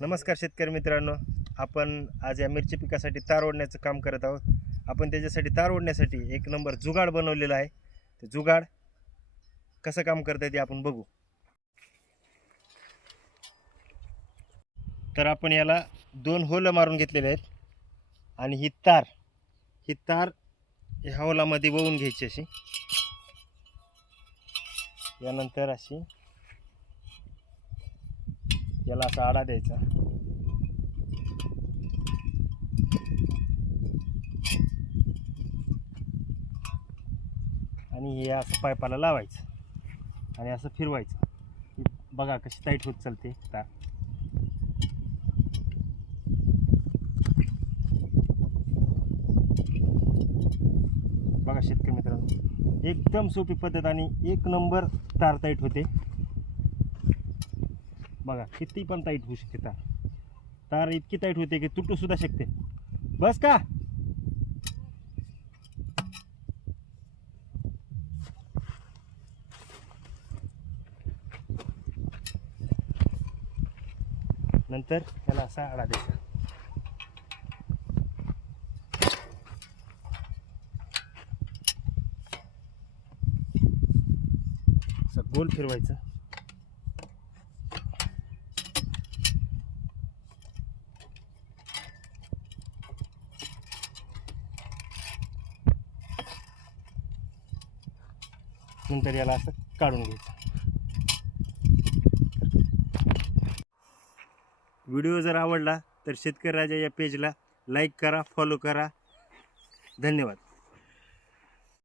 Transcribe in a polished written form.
नमस्कार शेतकरी मित्रांनो, आपण आज या मिरची पिकासाठी तार ओढण्याचं काम करत आहोत. आपण त्याच्यासाठी तार ओढण्यासाठी एक नंबर जुगाड बनवलेला आहे. ते जुगाड कसं काम करतं ते आपण बघू. तर आपण याला 2 होल मारून घेतलेले आहेत आणि ही तार ह्या होलामध्ये वळून घ्यायची अशी. यानंतर अशी याला असा आडा द्यायचा आणि हे असं पाईपाला लावायचं आणि असं फिरवायचं. बघा कशी टाईट होत चालते तार. बघा शेतकरी मित्रांनो, एकदम सोपी पद्धत आणि एक नंबर तार टाईट होते. बघा किती पण टाईट होऊ शकते तार इतकी टाईट होते की तुटू सुद्धा शकते. बस का नंतर त्याला असा आडा द्यायचा. असं गोल फिरवायचं. नंतर याला असं काढून घ्यायचं. व्हिडिओ जर आवडला तर शेतकरी राजा या पेजला लाईक करा, फॉलो करा. धन्यवाद.